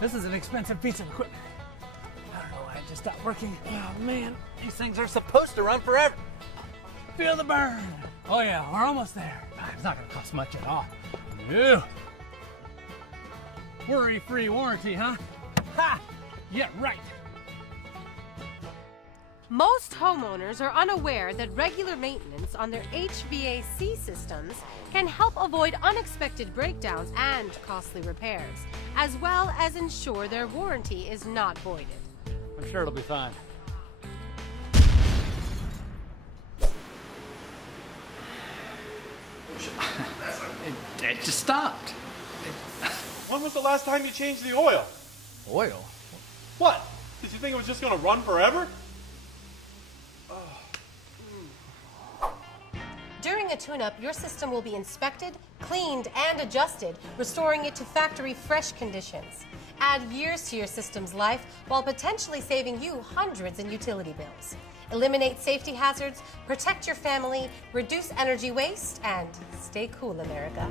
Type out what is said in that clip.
This is an expensive piece of equipment. I don't know why it just stopped working. Oh man, these things are supposed to run forever. Feel the burn. Oh yeah, we're almost there. It's not gonna cost much at all. No. Worry-free warranty, huh? Ha! Yeah, right. Most homeowners are unaware that regular maintenance on their HVAC systems can help avoid unexpected breakdowns and costly repairs, as well as ensure their warranty is not voided. I'm sure it'll be fine. It just stopped. When was the last time you changed the oil? Oil? What? Did you think it was just going to run forever? During a tune-up, your system will be inspected, cleaned, and adjusted, restoring it to factory-fresh conditions. Add years to your system's life while potentially saving you hundreds in utility bills. Eliminate safety hazards, protect your family, reduce energy waste, and stay cool, America.